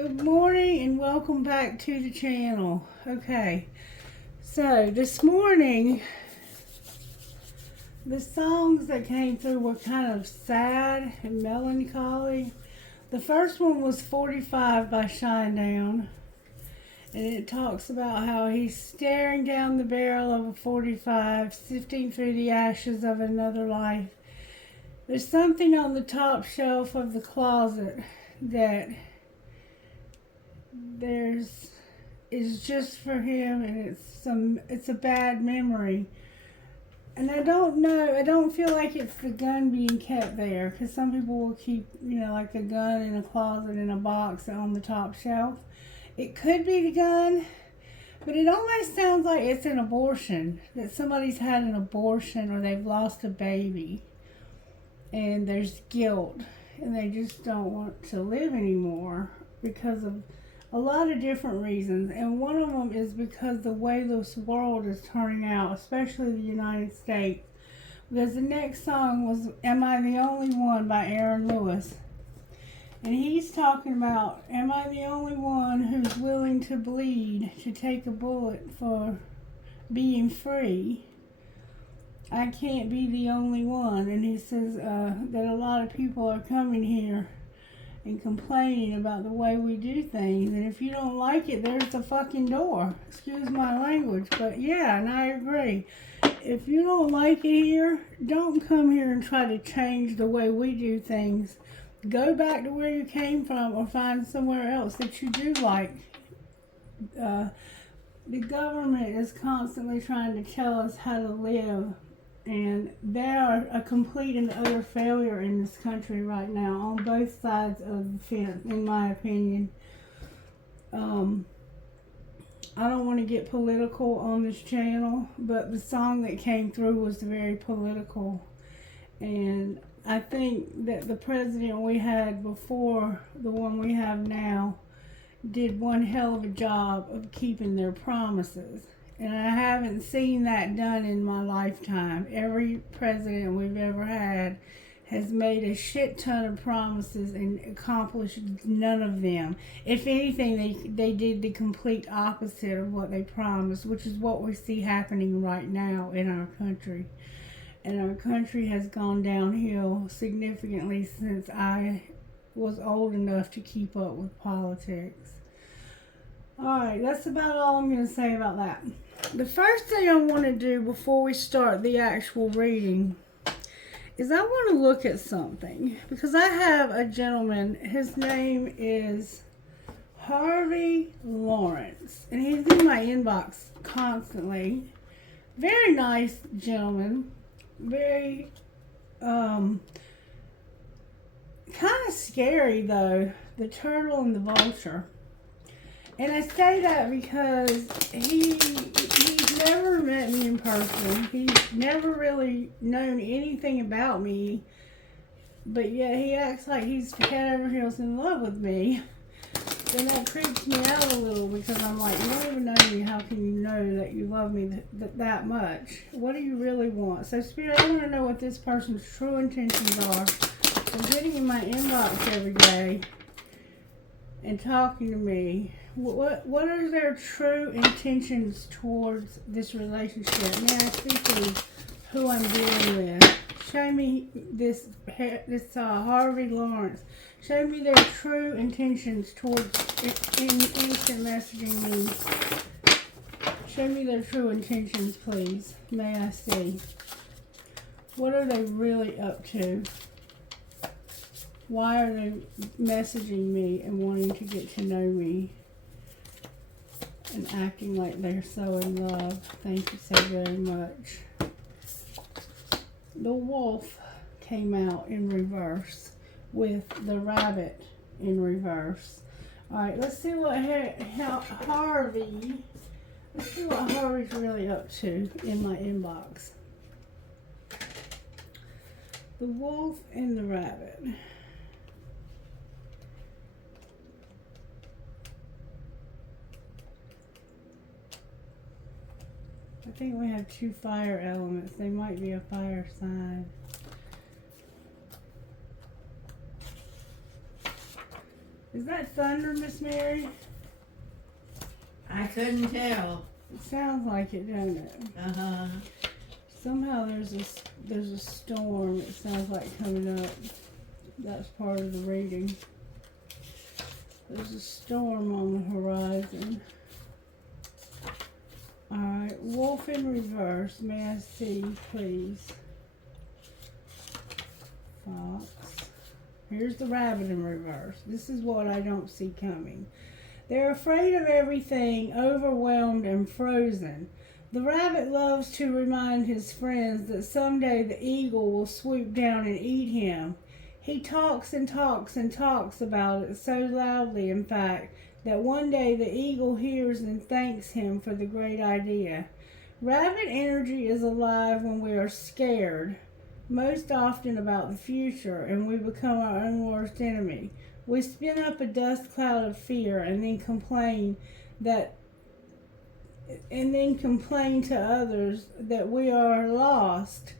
Good morning and welcome back to the channel. Okay, so this morning the songs that came through were kind of sad and melancholy. The first one was 45 by Shinedown, and it talks about how he's staring down the barrel of a 45, sifting through the ashes of another life. There's something on the top shelf of the closet that is just for him, and it's a bad memory. And I don't feel like it's the gun being kept there, because some people will keep, like a gun in a closet in a box on the top shelf. It could be the gun, but it almost sounds like it's an abortion, that somebody's had an abortion or they've lost a baby and there's guilt and they just don't want to live anymore because of a lot of different reasons. And one of them is because the way this world is turning out, especially the United States. Because the next song was Am I the Only One by Aaron Lewis. And he's talking about, am I the only one who's willing to bleed, to take a bullet for being free? I can't be the only one. And he says that a lot of people are coming here and complaining about the way we do things. And if you don't like it, there's the fucking door. Excuse my language, but yeah, and I agree. If you don't like it here, don't come here and try to change the way we do things. Go back to where you came from or find somewhere else that you do like. The government is constantly trying to tell us how to live, and they are a complete and utter failure in this country right now on both sides of the fence, in my opinion. I don't want to get political on this channel, but the song that came through was very political, and I think that the president we had before the one we have now did one hell of a job of keeping their promises. And I haven't seen that done in my lifetime. Every president we've ever had has made a shit ton of promises and accomplished none of them. If anything, they did the complete opposite of what they promised, which is what we see happening right now in our country. And our country has gone downhill significantly since I was old enough to keep up with politics. Alright, that's about all I'm going to say about that. The first thing I want to do before we start the actual reading is I want to look at something. Because I have a gentleman, his name is Harvey Lawrence. And he's in my inbox constantly. Very nice gentleman. Very, kind of scary though, the turtle and the vulture. And I say that because he's never met me in person. He's never really known anything about me, but yet he acts like he's head over heels in love with me. And that creeps me out a little, because I'm like, you don't even know me. How can you know that you love me that much? What do you really want? So, Spirit, I want to know what this person's true intentions are. I'm getting in my inbox every day and talking to me. What are their true intentions towards this relationship? May I see please who I'm dealing with? Show me this Harvey Lawrence. Show me their true intentions towards instant messaging me. Show me their true intentions, please. May I see? What are they really up to? Why are they messaging me and wanting to get to know me? And acting like they're so in love. Thank you so very much. The wolf came out in reverse with the rabbit in reverse. Alright, let's see what Harvey's really up to in my inbox. The wolf and the rabbit. I think we have two fire elements. They might be a fire sign. Is that thunder, Miss Mary? I couldn't tell. It sounds like it, don't it? Uh-huh. Somehow there's a storm. It sounds like coming up. That's part of the reading. There's a storm on the horizon. Alright, wolf in reverse. May I see, please? Fox. Here's the rabbit in reverse. This is what I don't see coming. They're afraid of everything, overwhelmed and frozen. The rabbit loves to remind his friends that someday the eagle will swoop down and eat him. He talks and talks and talks about it so loudly, in fact, that one day the eagle hears and thanks him for the great idea. Rabbit energy is alive when we are scared, most often about the future, and we become our own worst enemy. We spin up a dust cloud of fear and then complain to others that we are lost.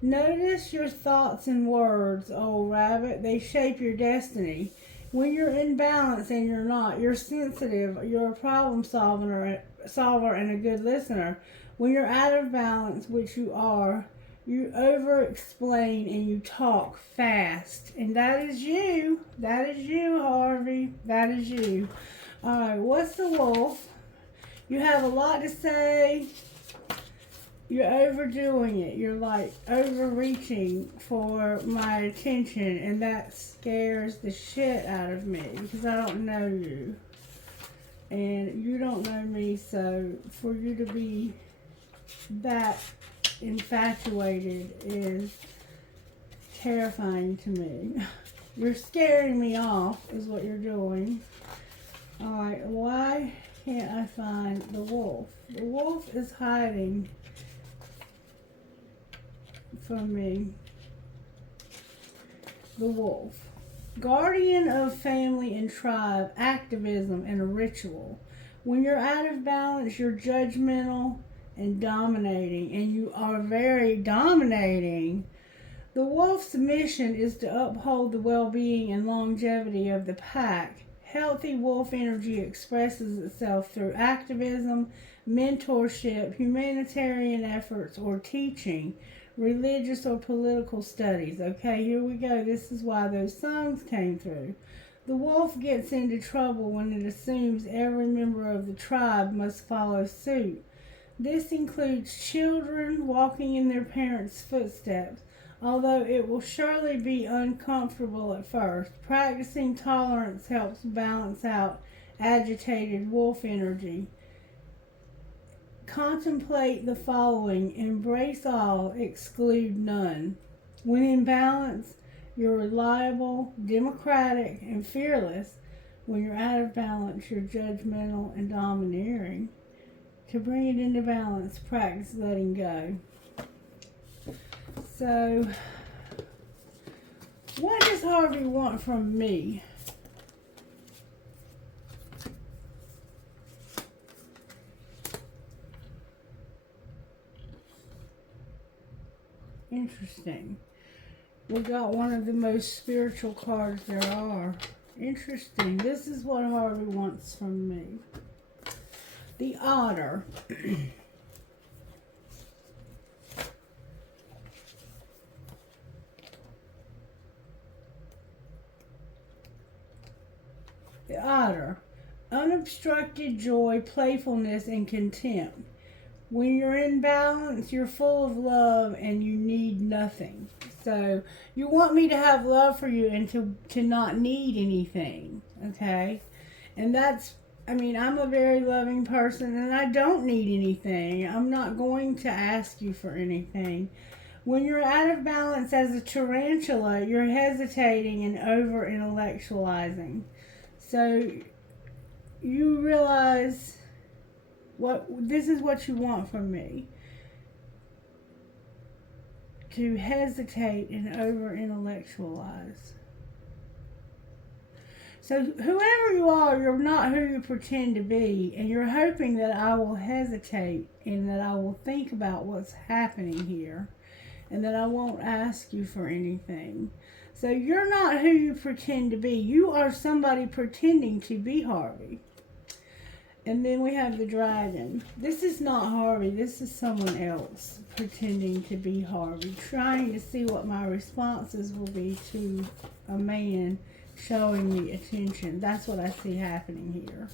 Notice your thoughts and words, old rabbit. They shape your destiny. When you're in balance and you're not, you're sensitive, you're a problem solver and a good listener. When you're out of balance, which you are, you over-explain and you talk fast. And that is you. That is you, Harvey. That is you. All right, what's the wolf? You have a lot to say. You're overdoing it. You're like overreaching for my attention, and that scares the shit out of me because I don't know you. And you don't know me, so for you to be that infatuated is terrifying to me. You're scaring me off is what you're doing. Alright, why can't I find the wolf? The wolf is hiding from me. The wolf. Guardian of family and tribe, activism, and a ritual. When you're out of balance, you're judgmental and dominating, and you are very dominating. The wolf's mission is to uphold the well-being and longevity of the pack. Healthy wolf energy expresses itself through activism, mentorship, humanitarian efforts, or teaching, religious or political studies. Okay, here we go. This is why those songs came through. The wolf gets into trouble when it assumes every member of the tribe must follow suit. This includes children walking in their parents' footsteps, although it will surely be uncomfortable at first. Practicing tolerance helps balance out agitated wolf energy. Contemplate the following: embrace all, exclude none. When in balance, you're reliable, democratic, and fearless. When you're out of balance, you're judgmental and domineering. To bring it into balance, practice letting go. So, what does Harvey want from me? Interesting. We got one of the most spiritual cards there are. Interesting. This is what Harvey wants from me. The otter. The otter. Unobstructed joy, playfulness, and contempt. When you're in balance, you're full of love and you need nothing. So you want me to have love for you and to not need anything, okay? And that's, I mean, I'm a very loving person and I don't need anything. I'm not going to ask you for anything. When you're out of balance as a tarantula, you're hesitating and over-intellectualizing. So you realize this is what you want from me. To hesitate and over-intellectualize. So whoever you are, you're not who you pretend to be, and you're hoping that I will hesitate and that I will think about what's happening here and that I won't ask you for anything. So you're not who you pretend to be. You are somebody pretending to be Harvey. And then we have the dragon. This is not Harvey. This is someone else pretending to be Harvey. Trying to see what my responses will be to a man showing me attention. That's what I see happening here.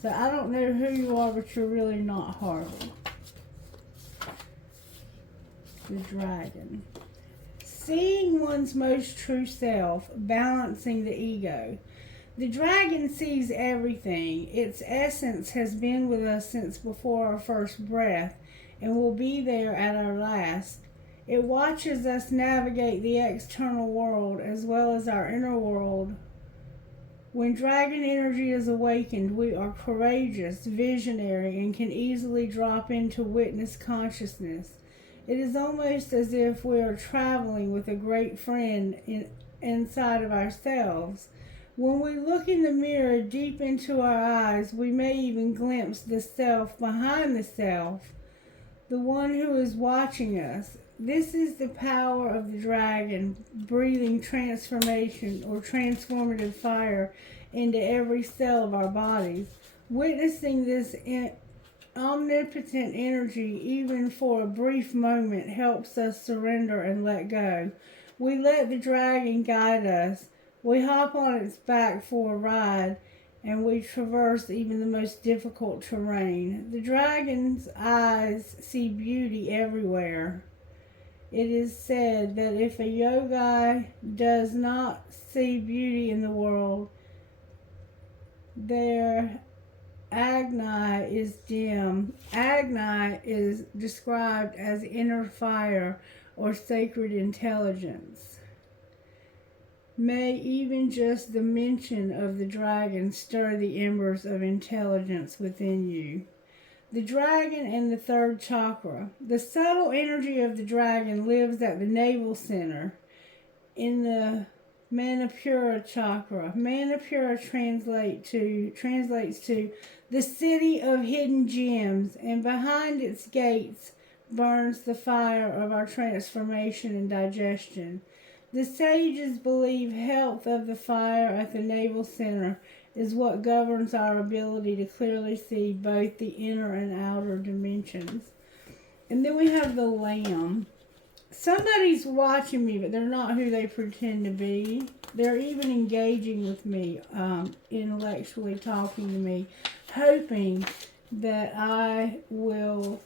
So I don't know who you are, but you're really not Harvey. The dragon. Seeing one's most true self, balancing the ego. The dragon sees everything. Its essence has been with us since before our first breath and will be there at our last. It watches us navigate the external world as well as our inner world. When dragon energy is awakened, we are courageous, visionary, and can easily drop into witness consciousness. It is almost as if we are traveling with a great friend inside of ourselves. When we look in the mirror deep into our eyes, we may even glimpse the self behind the self, the one who is watching us. This is the power of the dragon, breathing transformation or transformative fire into every cell of our bodies. Witnessing this omnipotent energy, even for a brief moment, helps us surrender and let go. We let the dragon guide us. We hop on its back for a ride, and we traverse even the most difficult terrain. The dragon's eyes see beauty everywhere. It is said that if a yogi does not see beauty in the world, their Agni is dim. Agni is described as inner fire or sacred intelligence. May even just the mention of the dragon stir the embers of intelligence within you. The dragon and the third chakra. The subtle energy of the dragon lives at the navel center in the Manipura chakra. Manipura translates to the city of hidden gems, and behind its gates burns the fire of our transformation and digestion. The sages believe health of the fire at the navel center is what governs our ability to clearly see both the inner and outer dimensions. And then we have the lamb. Somebody's watching me, but they're not who they pretend to be. They're even engaging with me, intellectually talking to me, hoping that I will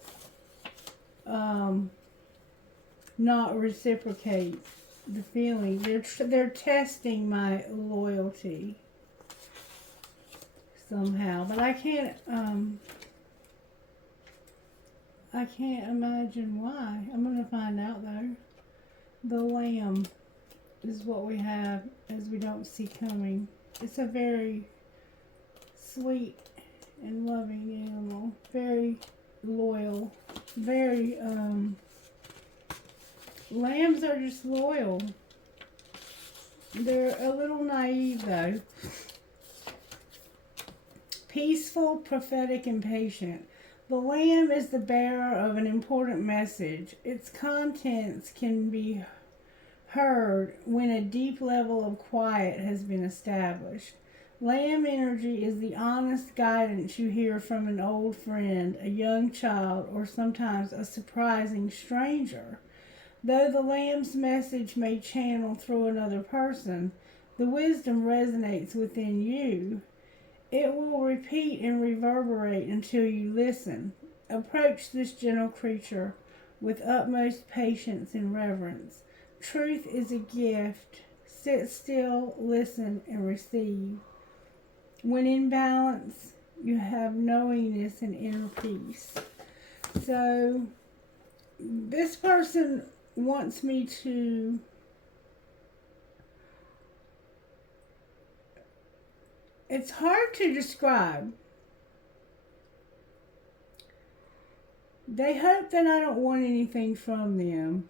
not reciprocate the feeling. They're testing my loyalty somehow, but I can't imagine why. I'm gonna find out though. The lamb is what we have as we don't see coming. It's a very sweet and loving animal, very loyal, very lambs are just loyal. They're a little naive though. Peaceful, prophetic, and patient. The lamb is the bearer of an important message. Its contents can be heard when a deep level of quiet has been established. Lamb energy is the honest guidance you hear from an old friend, a young child, or sometimes a surprising stranger. Though the lamb's message may channel through another person, the wisdom resonates within you. It will repeat and reverberate until you listen. Approach this gentle creature with utmost patience and reverence. Truth is a gift. Sit still, listen, and receive. When in balance, you have knowingness and inner peace. So, this person wants me to it's hard to describe. They hope that I don't want anything from them.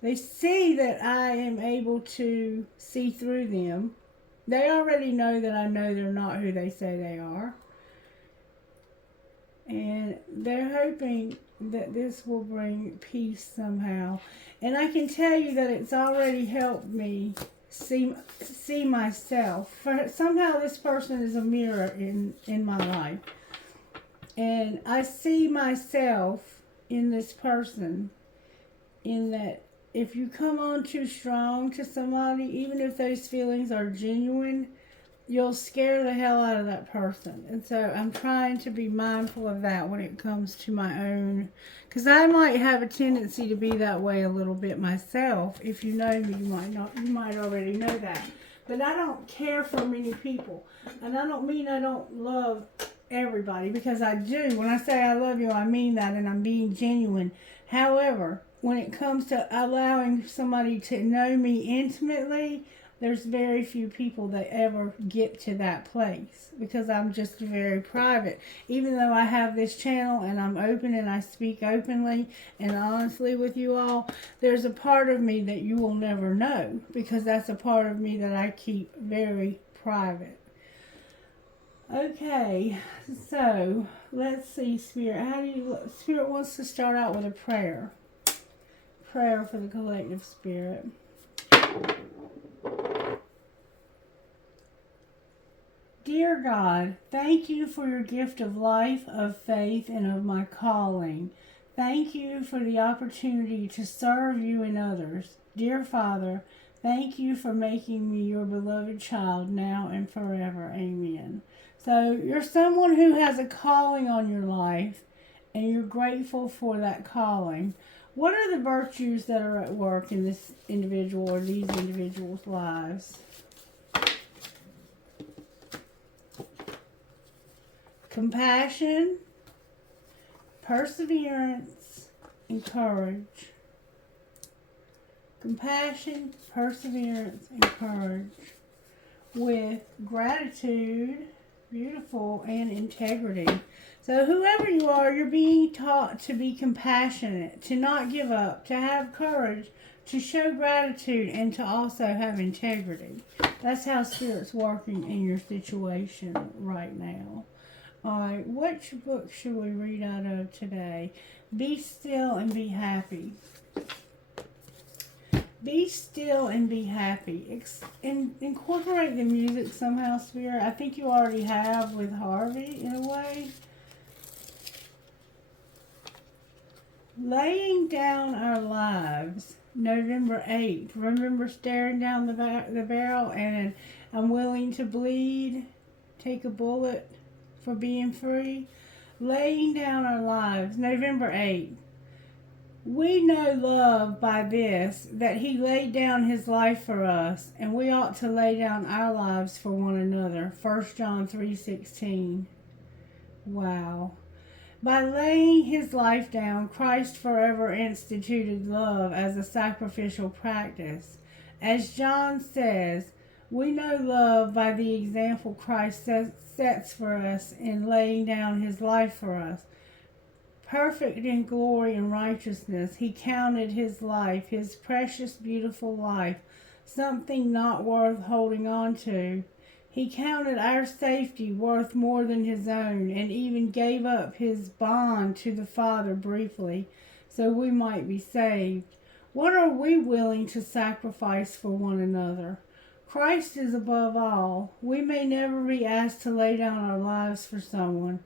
They see that I am able to see through them. They already know that I know they're not who they say they are. And they're hoping that this will bring peace somehow. And I can tell you that it's already helped me see myself. For somehow this person is a mirror in my life. And I see myself in this person, in that if you come on too strong to somebody, even if those feelings are genuine, you'll scare the hell out of that person. And so I'm trying to be mindful of that when it comes to my own, because I might have a tendency to be that way a little bit myself. If you know me, you might already know that. But I don't care for many people. And I don't mean I don't love everybody, because I do. When I say I love you, I mean that, and I'm being genuine. However, when it comes to allowing somebody to know me intimately, there's very few people that ever get to that place, because I'm just very private. Even though I have this channel and I'm open and I speak openly and honestly with you all, there's a part of me that you will never know, because that's a part of me that I keep very private. Okay, so let's see, Spirit. Spirit wants to start out with a prayer. Prayer for the collective spirit. Dear God, thank you for your gift of life, of faith, and of my calling. Thank you for the opportunity to serve you and others. Dear Father, thank you for making me your beloved child now and forever. Amen. So you're someone who has a calling on your life, and you're grateful for that calling. What are the virtues that are at work in this individual or these individuals' lives? Compassion, perseverance, and courage. Compassion, perseverance, and courage. With gratitude, beautiful, and integrity. So whoever you are, you're being taught to be compassionate, to not give up, to have courage, to show gratitude, and to also have integrity. That's how Spirit's working in your situation right now. Alright, which book should we read out of today? Be Still and Be Happy. Be still and be happy. Incorporate the music somehow, Spirit. I think you already have with Harvey, in a way. Laying Down Our Lives, November 8th. Remember staring down the barrel and I'm willing to bleed, take a bullet for being free. Laying Down Our Lives, November 8th. We know love by this, that he laid down his life for us, and we ought to lay down our lives for one another. 1 John 3:16. Wow. By laying his life down, Christ forever instituted love as a sacrificial practice. As John says, we know love by the example Christ sets for us in laying down his life for us. Perfect in glory and righteousness, he counted his life, his precious, beautiful life, something not worth holding on to. He counted our safety worth more than his own, and even gave up his bond to the Father briefly, so we might be saved. What are we willing to sacrifice for one another? Christ is above all. We may never be asked to lay down our lives for someone,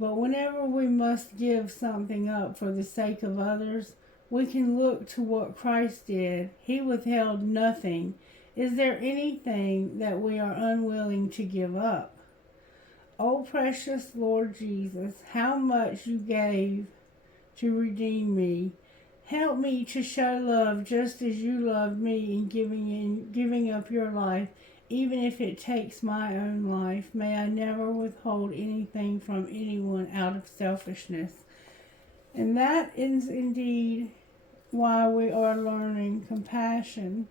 but whenever we must give something up for the sake of others, we can look to what Christ did. He withheld nothing. Is there anything that we are unwilling to give up? Oh, precious Lord Jesus, how much you gave to redeem me. Help me to show love just as you loved me in giving up your life, even if it takes my own life. May I never withhold anything from anyone out of selfishness. And that is indeed why we are learning compassion,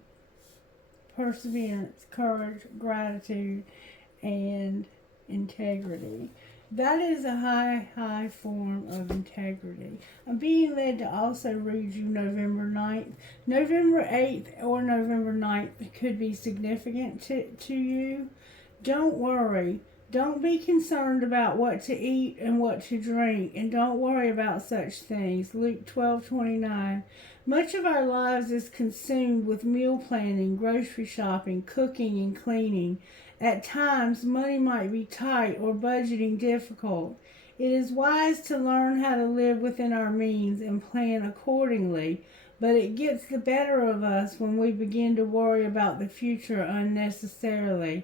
perseverance, courage, gratitude, and integrity. That is a high form of integrity. I'm being led to also read you November 9th. November 8th or November 9th could be significant to you. Don't worry. Don't be concerned about what to eat and what to drink, and don't worry about such things. Luke 12:29. Much of our lives is consumed with meal planning, grocery shopping, cooking, and cleaning. At times, money might be tight or budgeting difficult. It is wise to learn how to live within our means and plan accordingly, but it gets the better of us when we begin to worry about the future unnecessarily.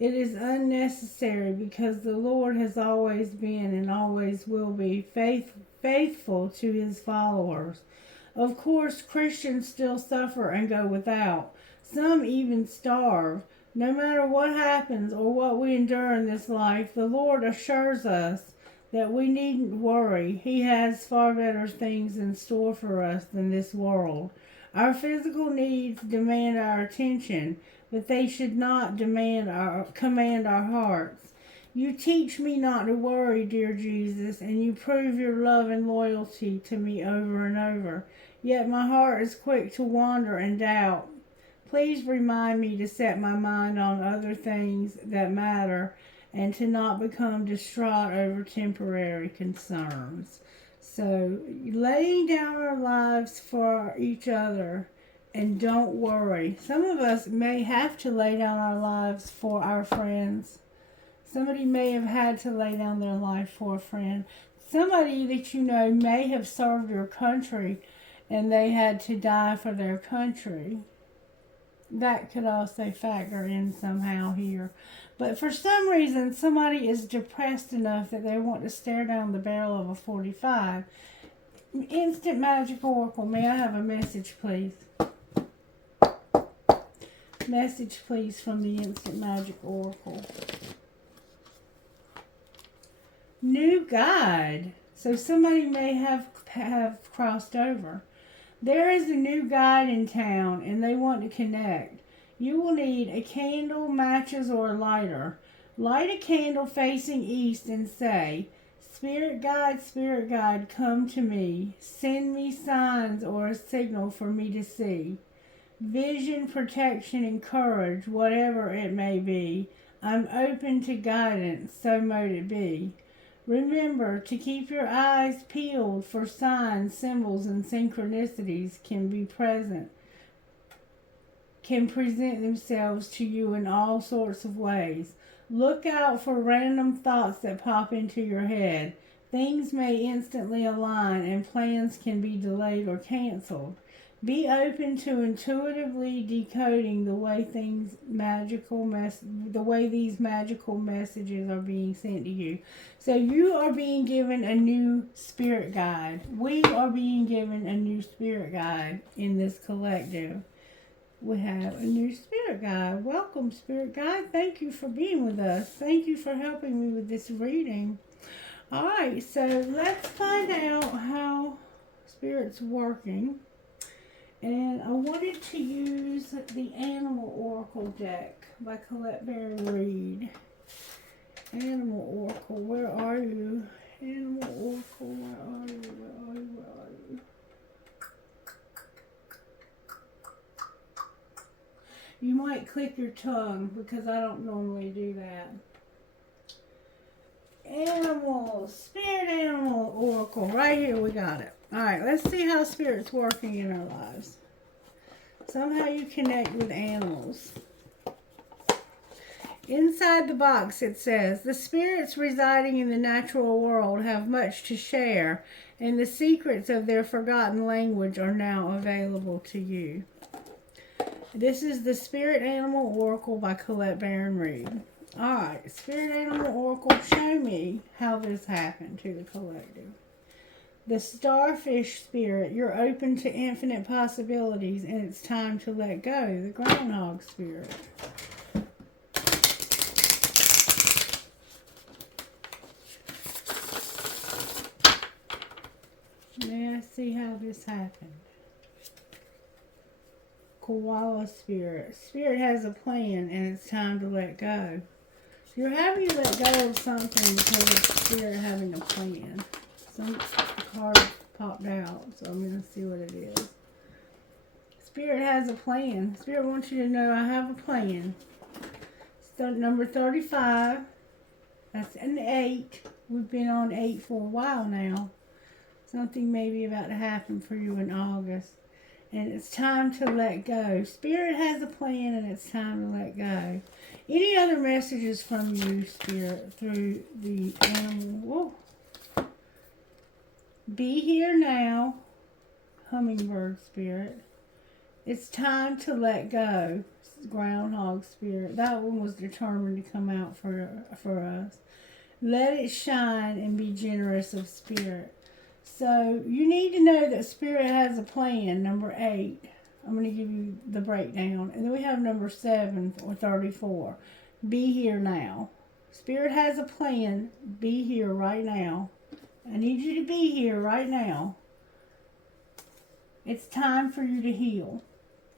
It is unnecessary because the Lord has always been and always will be faithful to his followers. Of course, Christians still suffer and go without. Some even starve. No matter what happens or what we endure in this life, the Lord assures us that we needn't worry. He has far better things in store for us than this world. Our physical needs demand our attention, but they should not command our hearts. You teach me not to worry, dear Jesus, and you prove your love and loyalty to me over and over. Yet my heart is quick to wander and doubt. Please remind me to set my mind on other things that matter and to not become distraught over temporary concerns. So, laying down our lives for each other, and don't worry. Some of us may have to lay down our lives for our friends. Somebody may have had to lay down their life for a friend. Somebody that you know may have served your country and they had to die for their country. That could also factor in somehow here. But for some reason, somebody is depressed enough that they want to stare down the barrel of a 45. Instant Magic Oracle, may I have a message, please? Message, please, from the Instant Magic Oracle. New guide. So somebody may have crossed over. There is a new guide in town, and they want to connect. You will need a candle, matches, or a lighter. Light a candle facing east and say, Spirit guide, come to me. Send me signs or a signal for me to see. Vision, protection, and courage, whatever it may be. I'm open to guidance, so mote it be. Remember to keep your eyes peeled for signs, symbols, and synchronicities can present themselves to you in all sorts of ways. Look out for random thoughts that pop into your head. Things may instantly align and plans can be delayed or canceled. Be open to intuitively decoding the way these magical messages are being sent to you. So you are being given a new spirit guide. We are being given a new spirit guide in this collective. We have a new spirit guide. Welcome, spirit guide. Thank you for being with us. Thank you for helping me with this reading. All right, so let's find out how spirit's working. And I wanted to use the Animal Oracle deck by Colette Berry Reed. Animal Oracle, where are you? Animal Oracle, where are you? Where are you? Where are you? You might click your tongue because I don't normally do that. Spirit Animal Oracle, right here we got it. Alright, let's see how Spirit's working in our lives. Somehow you connect with animals. Inside the box it says, the spirits residing in the natural world have much to share, and the secrets of their forgotten language are now available to you. This is the Spirit Animal Oracle by Colette Berry Reed. Alright, Spirit Animal Oracle, show me how this happened to the collective. The Starfish Spirit, you're open to infinite possibilities and it's time to let go. The Groundhog Spirit. May I see how this happened? Koala Spirit. Spirit has a plan and it's time to let go. You're having to let go of something because of Spirit having a plan. Some cards popped out, so I'm going to see what it is. Spirit has a plan. Spirit wants you to know I have a plan. So number 35. That's an 8. We've been on 8 for a while now. Something may be about to happen for you in August. And it's time to let go. Spirit has a plan and it's time to let go. Any other messages from you, Spirit, through the animal? Whoa. Be here now, Hummingbird Spirit. It's time to let go, Groundhog Spirit. That one was determined to come out for us. Let it shine and be generous of spirit. So you need to know that Spirit has a plan, number 8. I'm going to give you the breakdown. And then we have number 7 or 34. Be here now. Spirit has a plan. Be here right now. I need you to be here right now. It's time for you to heal.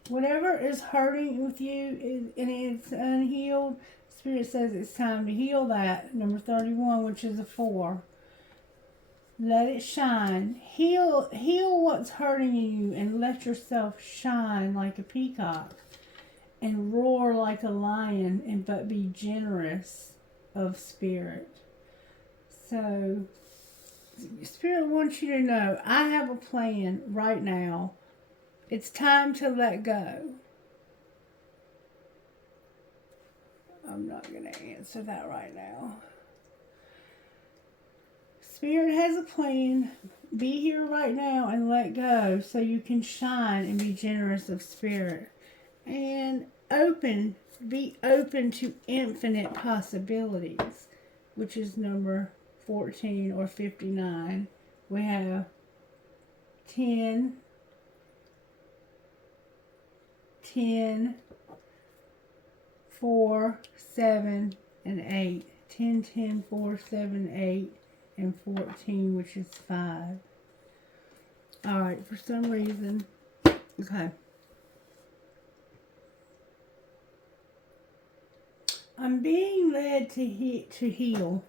Whatever is hurting with you and it's unhealed, Spirit says it's time to heal that. Number 31, which is a 4. Let it shine. Heal what's hurting you and let yourself shine like a peacock and roar like a lion, but be generous of spirit. So, Spirit wants you to know, I have a plan right now. It's time to let go. I'm not going to answer that right now. Spirit has a plan. Be here right now and let go so you can shine and be generous of spirit. And be open to infinite possibilities, which is number 14 or 59. We have 10, 4, 7, and 8. 10, 10, 4, 7, 8. And 14, which is 5. Alright, for some reason, okay. I'm being led to heal,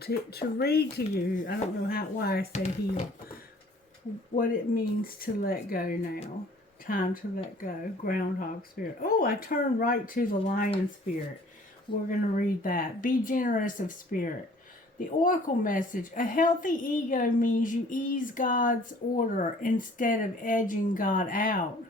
to read to you. I don't know why I say heal. What it means to let go now. Time to let go. Groundhog Spirit. Oh, I turned right to the Lion Spirit. We're going to read that. Be generous of spirit. The Oracle message. A healthy ego means you ease God's order instead of edging God out.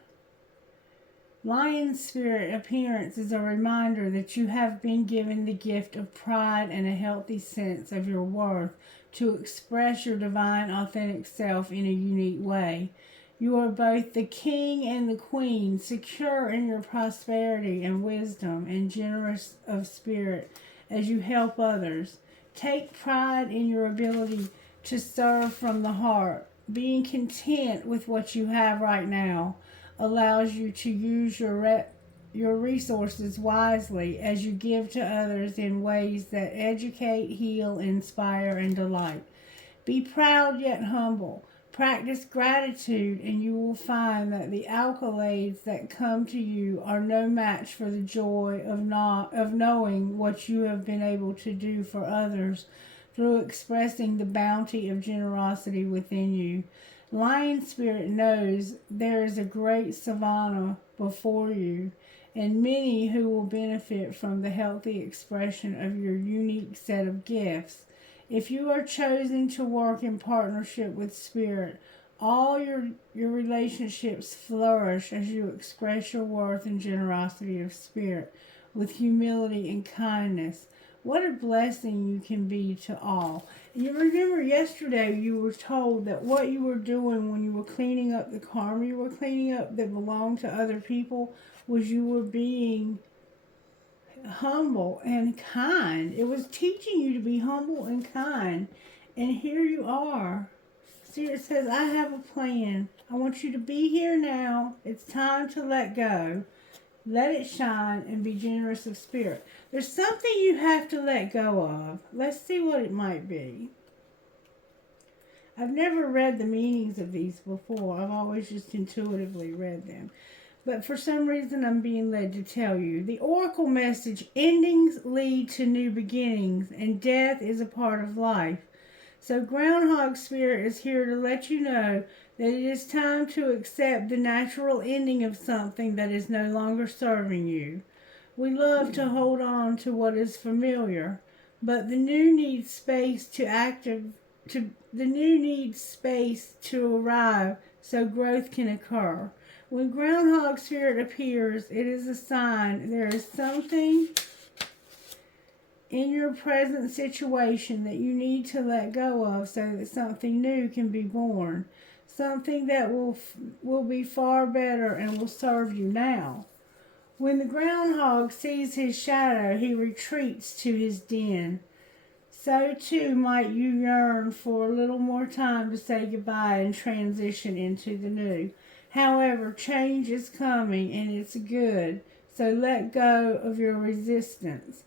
Lion Spirit appearance is a reminder that you have been given the gift of pride and a healthy sense of your worth to express your divine authentic self in a unique way. You are both the king and the queen, secure in your prosperity and wisdom and generous of spirit as you help others. Take pride in your ability to serve from the heart. Being content with what you have right now allows you to use your resources wisely as you give to others in ways that educate, heal, inspire, and delight. Be proud yet humble. Practice gratitude and you will find that the accolades that come to you are no match for the joy of knowing what you have been able to do for others through expressing the bounty of generosity within you. Lion Spirit knows there is a great savanna before you and many who will benefit from the healthy expression of your unique set of gifts. If you are chosen to work in partnership with Spirit, all your relationships flourish as you express your worth and generosity of spirit with humility and kindness. What a blessing you can be to all. And you remember yesterday you were told that what you were doing when you were cleaning up the karma you were cleaning up that belonged to other people was you were being humble and kind. It was teaching you to be humble and kind. And here you are. Spirit says, I have a plan. I want you to be here now. It's time to let go. Let it shine and be generous of spirit. There's something you have to let go of. Let's see what it might be. I've never read the meanings of these before. I've always just intuitively read them. But for some reason, I'm being led to tell you. The Oracle message, endings lead to new beginnings, and death is a part of life. So Groundhog Spirit is here to let you know that it is time to accept the natural ending of something that is no longer serving you. We love to hold on to what is familiar, but the new needs space to arrive so growth can occur. When groundhog spirit appears, it is a sign there is something in your present situation that you need to let go of so that something new can be born. Something that will be far better and will serve you now. When the groundhog sees his shadow, he retreats to his den. So too might you yearn for a little more time to say goodbye and transition into the new. However, change is coming and it's good, so let go of your resistance.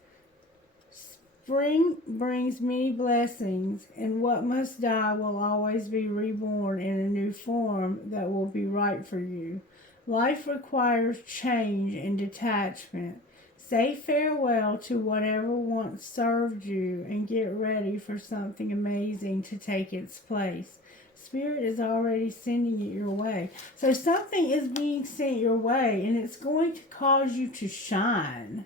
Spring brings many blessings, and what must die will always be reborn in a new form that will be right for you. Life requires change and detachment. Say farewell to whatever once served you and get ready for something amazing to take its place. Spirit is already sending it your way. So something is being sent your way, and it's going to cause you to shine.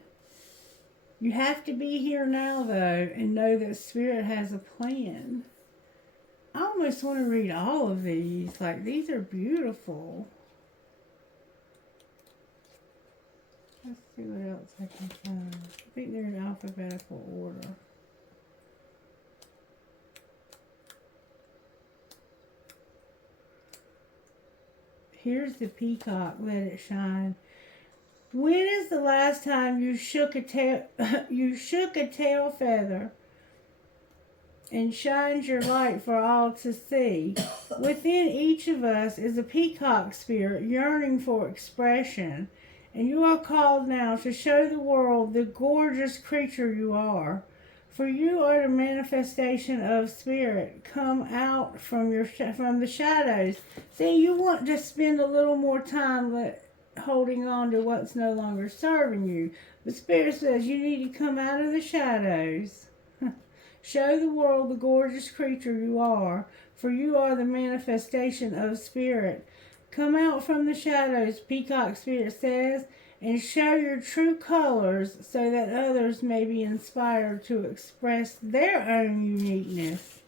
You have to be here now, though, and know that Spirit has a plan. I almost want to read all of these. Like, these are beautiful. Let's see what else I can find. I think they're in alphabetical order. Here's the peacock, let it shine. When is the last time you shook a tail feather and shined your light for all to see? Within each of us is a peacock spirit yearning for expression, and you are called now to show the world the gorgeous creature you are. For you are the manifestation of Spirit. Come out from the shadows. See, you want to spend a little more time holding on to what's no longer serving you. But Spirit says you need to come out of the shadows. Show the world the gorgeous creature you are. For you are the manifestation of Spirit. Come out from the shadows, Peacock Spirit says, and show your true colors so that others may be inspired to express their own uniqueness.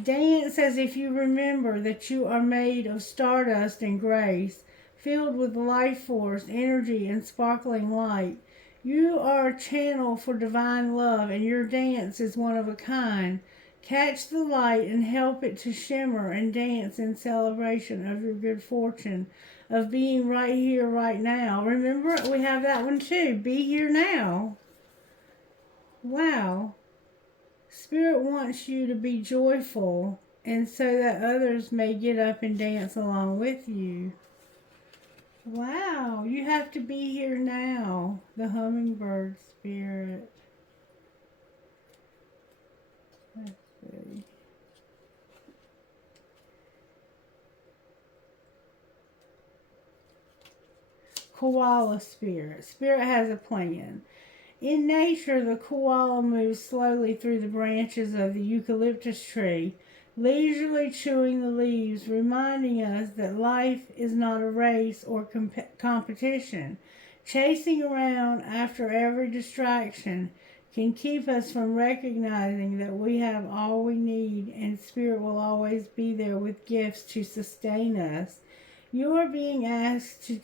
Dance as if you remember that you are made of stardust and grace, filled with life force, energy, and sparkling light. You are a channel for divine love, and your dance is one of a kind. Catch the light and help it to shimmer and dance in celebration of your good fortune of being right here, right now. Remember, we have that one too. Be here now. Wow. Spirit wants you to be joyful, and so that others may get up and dance along with you. Wow. You have to be here now. The hummingbird spirit. Let's see. Koala spirit. Spirit has a plan. In nature, the koala moves slowly through the branches of the eucalyptus tree, leisurely chewing the leaves, reminding us that life is not a race or competition. Chasing around after every distraction can keep us from recognizing that we have all we need, and Spirit will always be there with gifts to sustain us. You are being asked to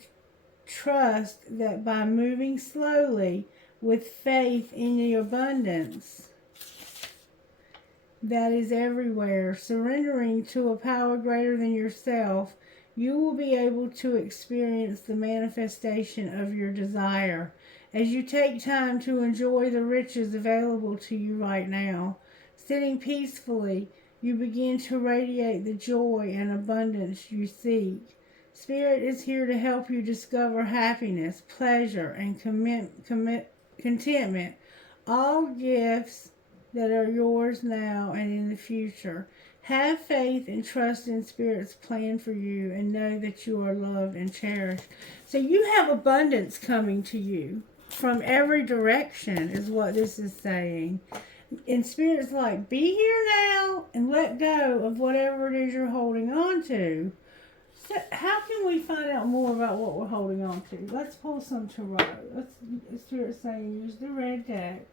trust that by moving slowly with faith in the abundance that is everywhere, surrendering to a power greater than yourself, you will be able to experience the manifestation of your desire. As you take time to enjoy the riches available to you right now, sitting peacefully, you begin to radiate the joy and abundance you seek. Spirit is here to help you discover happiness, pleasure, and contentment, all gifts that are yours now and in the future. Have faith and trust in Spirit's plan for you, and know that you are loved and cherished. So you have abundance coming to you from every direction is what this is saying. And Spirit's like, be here now and let go of whatever it is you're holding on to. So how can we find out more about what we're holding on to? Let's pull some tarot. Spirit saying use the red deck.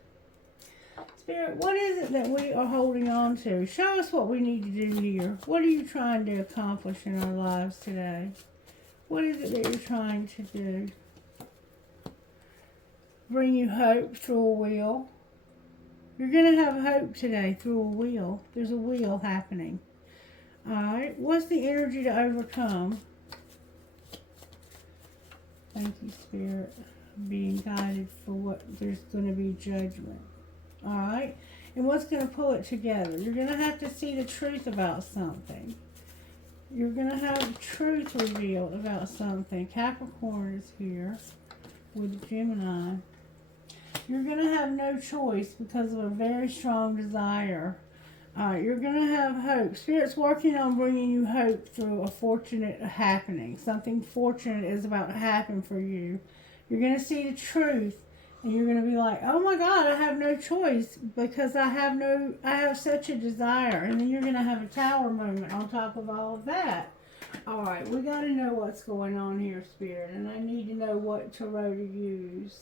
Spirit, what is it that we are holding on to? Show us what we need to do here. What are you trying to accomplish in our lives today? What is it that you're trying to do? Bring you hope through a wheel. You're going to have hope today through a wheel. There's a wheel happening. Alright, what's the energy to overcome? Thank you, Spirit. Being guided for what there's going to be judgment. Alright, and what's going to pull it together? You're going to have to see the truth about something. You're going to have truth revealed about something. Capricorn is here with Gemini. You're going to have no choice because of a very strong desire. You're going to have hope. Spirit's working on bringing you hope through a fortunate happening. Something fortunate is about to happen for you. You're going to see the truth, and you're going to be like, oh my God, I have no choice because I have such a desire. And then you're going to have a tower moment on top of all of that. All right, we got to know what's going on here, Spirit, and I need to know what tarot to use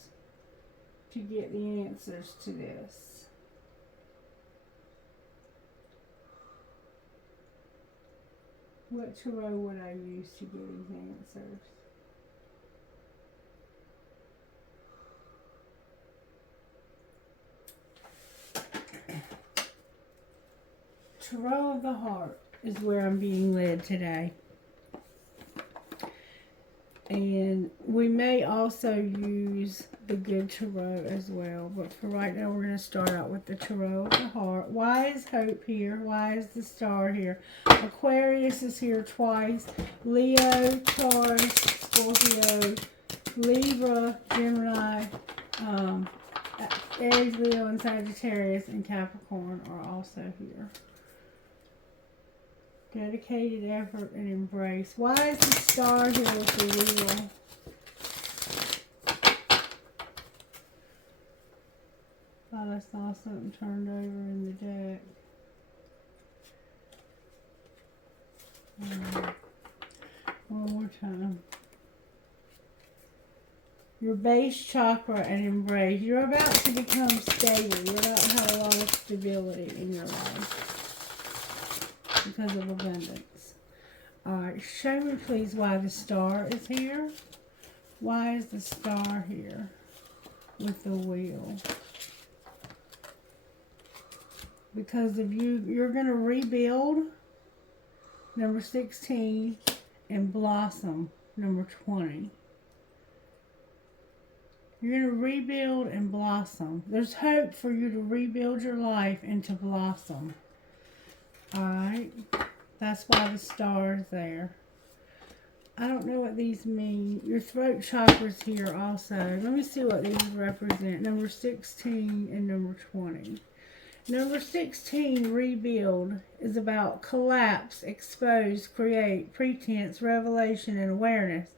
to get the answers to this. What tarot would I use to get these answers? Tarot of the Heart is where I'm being led today. And we may also use the good tarot as well. But for right now, we're going to start out with the Tarot of the Heart. Why is Hope here? Why is the Star here? Aquarius is here twice. Leo, Taurus, Scorpio, Libra, Gemini, Aries, Leo, and Sagittarius, and Capricorn are also here. Dedicated effort and embrace. Why is the Star here with the wheel? Thought I saw something turned over in the deck. One more time. Your base chakra and embrace. You're about to become stable. You're about to have a lot of stability in your life because of abundance. Alright, show me please why the Star is here. Why is the Star here with the wheel? Because of you, you're going to rebuild, number 16, and blossom, number 20. You're going to rebuild and blossom. There's hope for you to rebuild your life and to blossom. Alright, that's why the Star is there. I don't know what these mean. Your throat chakra's here also. Let me see what these represent. Number 16 and number 20. Number 16, rebuild, is about collapse, expose, create, pretense, revelation, and awareness.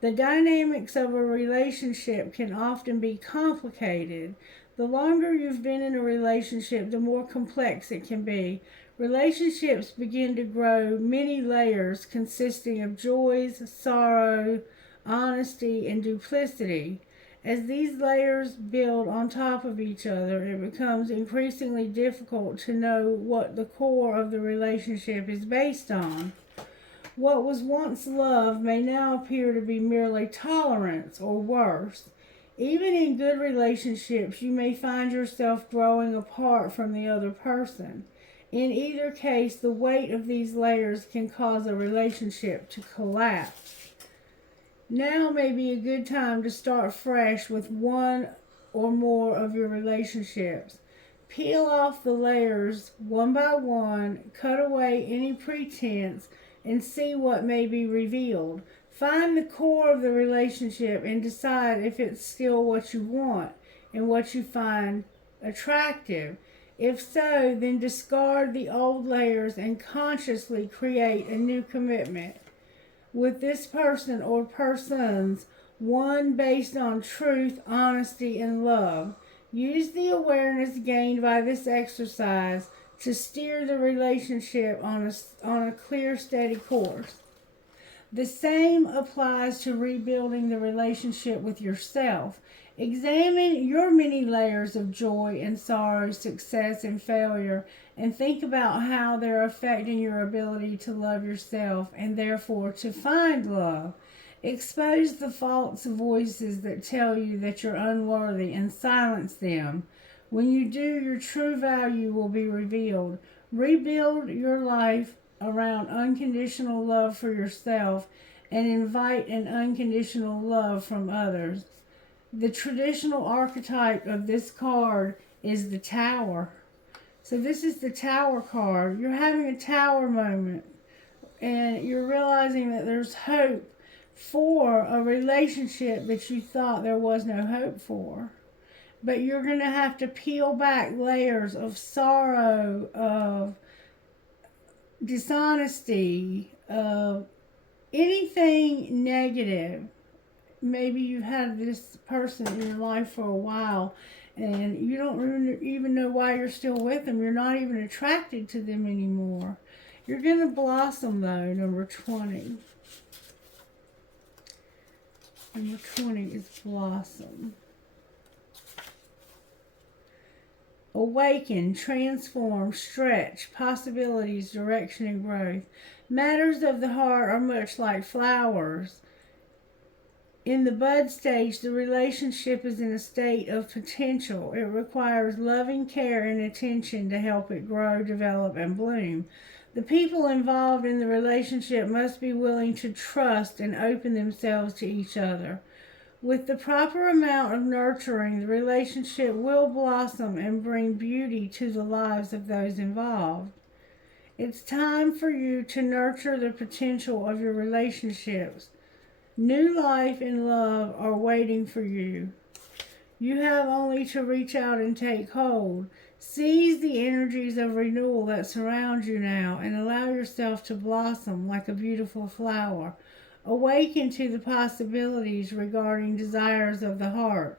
The dynamics of a relationship can often be complicated. The longer you've been in a relationship, the more complex it can be. Relationships begin to grow many layers consisting of joys, sorrow, honesty, and duplicity. As these layers build on top of each other, it becomes increasingly difficult to know what the core of the relationship is based on. What was once love may now appear to be merely tolerance or worse. Even in good relationships, you may find yourself growing apart from the other person. In either case, the weight of these layers can cause a relationship to collapse. Now may be a good time to start fresh with one or more of your relationships. Peel off the layers one by one, cut away any pretense, and see what may be revealed. Find the core of the relationship and decide if it's still what you want and what you find attractive. If so, then discard the old layers and consciously create a new commitment with this person or persons, one based on truth, honesty, and love. Use the awareness gained by this exercise to steer the relationship on a clear, steady course. The same applies to rebuilding the relationship with yourself. Examine your many layers of joy and sorrow, success and failure, and think about how they're affecting your ability to love yourself and therefore to find love. Expose the false voices that tell you that you're unworthy and silence them. When you do, your true value will be revealed. Rebuild your life around unconditional love for yourself and invite an unconditional love from others. The traditional archetype of this card is the Tower. So this is the Tower card. You're having a Tower moment and you're realizing that there's hope for a relationship that you thought there was no hope for. But you're going to have to peel back layers of sorrow, of dishonesty, of anything negative. Maybe you've had this person in your life for a while and you don't even know why you're still with them. You're not even attracted to them anymore. You're going to blossom though, number 20. Number 20 is blossom. Awaken, transform, stretch, possibilities, direction, and growth. Matters of the heart are much like flowers. In the bud stage, the relationship is in a state of potential. It requires loving care and attention to help it grow, develop, and bloom. The people involved in the relationship must be willing to trust and open themselves to each other. With the proper amount of nurturing, the relationship will blossom and bring beauty to the lives of those involved. It's time for you to nurture the potential of your relationships. New life and love are waiting for you. You have only to reach out and take hold. Seize the energies of renewal that surround you now and allow yourself to blossom like a beautiful flower. Awaken to the possibilities regarding desires of the heart.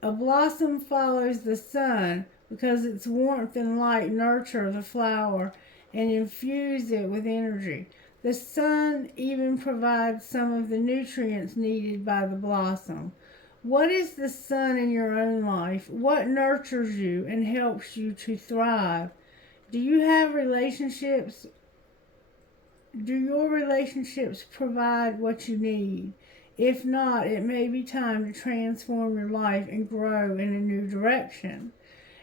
A blossom follows the sun because its warmth and light nurture the flower and infuse it with energy. The sun even provides some of the nutrients needed by the blossom. What is the sun in your own life? What nurtures you and helps you to thrive? Do you have relationships? Do your relationships provide what you need? If not, it may be time to transform your life and grow in a new direction.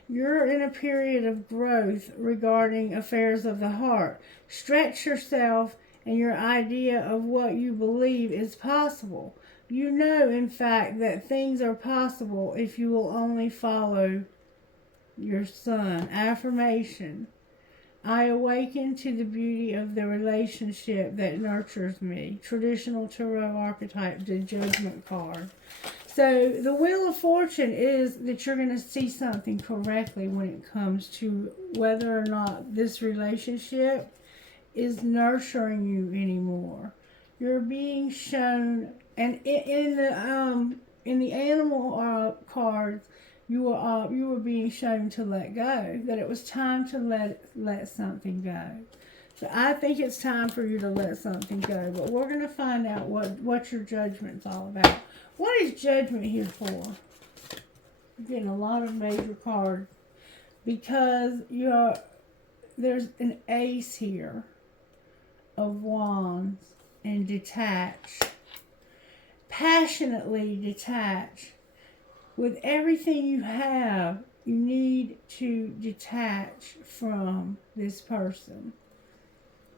You're in a period of growth regarding affairs of the heart. Stretch yourself and your idea of what you believe is possible. You know, in fact, that things are possible if you will only follow your sun. Affirmation. I awaken to the beauty of the relationship that nurtures me. Traditional tarot archetype, the Judgment card. So the Wheel of Fortune is that you're going to see something correctly when it comes to whether or not this relationship is nurturing you anymore. You're being shown, and in the animal cards, you were being shown to let go. That it was time to let something go. So I think it's time for you to let something go. But we're going to find out what your judgment's all about. What is Judgment here for? You're getting a lot of major cards because there's an ace here of wands and detach. Passionately detach. With everything you have, you need to detach from this person.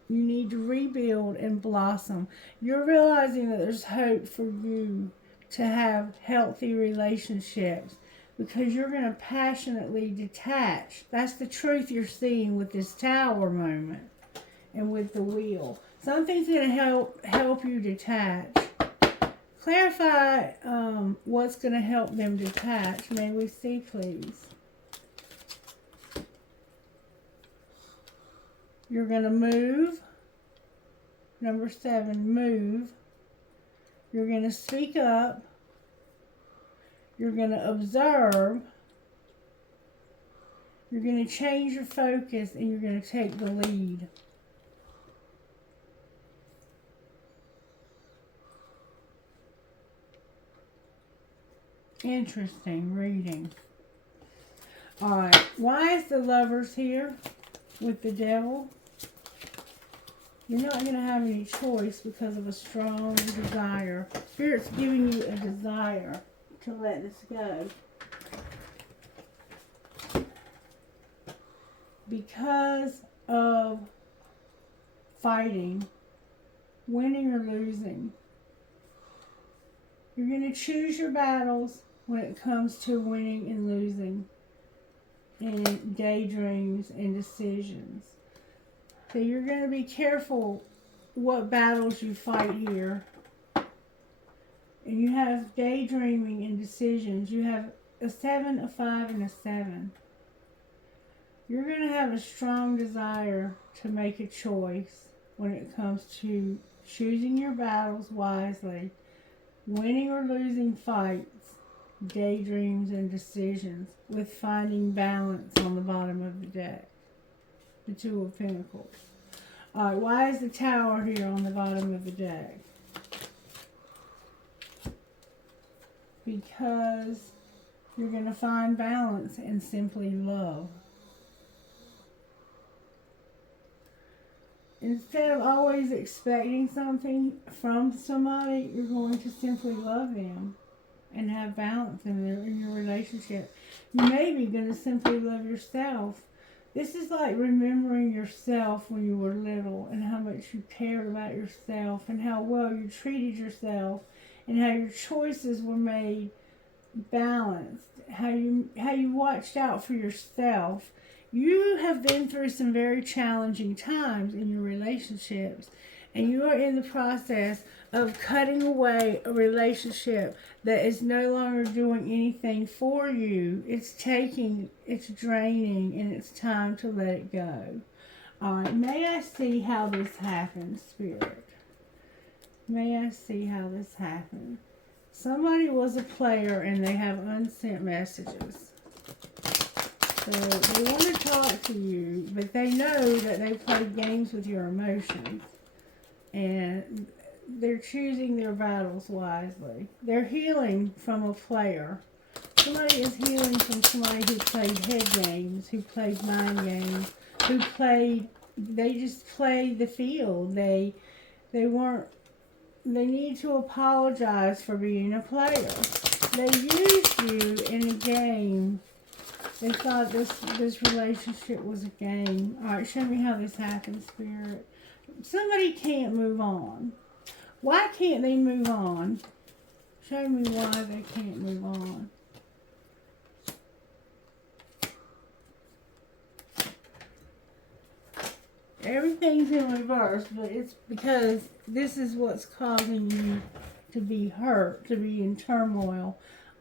You need to rebuild and blossom. You're realizing that there's hope for you to have healthy relationships because you're going to passionately detach. That's the truth you're seeing with this Tower moment and with the Wheel. Something's going to help you detach. Clarify what's going to help them detach. May we see, please? You're going to move. Number 7, move. You're going to speak up. You're going to observe. You're going to change your focus and you're going to take the lead. Interesting reading. Alright, why is the Lovers here with the Devil? You're not going to have any choice because of a strong desire. Spirit's giving you a desire to let this go. Because of fighting, winning or losing. You're going to choose your battles when it comes to winning and losing, and daydreams and decisions. So you're going to be careful what battles you fight here. And you have daydreaming and decisions. You have a 7, a 5, and a 7. You're going to have a strong desire to make a choice when it comes to choosing your battles wisely, winning or losing fights, daydreams and decisions, with finding balance on the bottom of the deck. The Two of Pentacles. Alright, why is the Tower here on the bottom of the deck? Because you're going to find balance and simply love. Instead of always expecting something from somebody, you're going to simply love them and have balance in your relationship. You may be going to simply love yourself. This is like remembering yourself when you were little and how much you cared about yourself and how well you treated yourself and how your choices were made balanced, how you watched out for yourself. You have been through some very challenging times in your relationships, and you are in the process of cutting away a relationship that is no longer doing anything for you. It's draining, and it's time to let it go. Alright, may I see how this happens, Spirit? May I see how this happened? Somebody was a player and they have unsent messages. So they want to talk to you, but they know that they played games with your emotions. And they're choosing their battles wisely. They're healing from a player. Somebody is healing from somebody who played head games, who played mind games, they just played the field. They need to apologize for being a player. They used you in a game. They thought this relationship was a game. Alright, show me how this happens, Spirit. Somebody can't move on. Why can't they move on? Show me why they can't move on. Everything's in reverse, but it's because this is what's causing you to be hurt, to be in turmoil.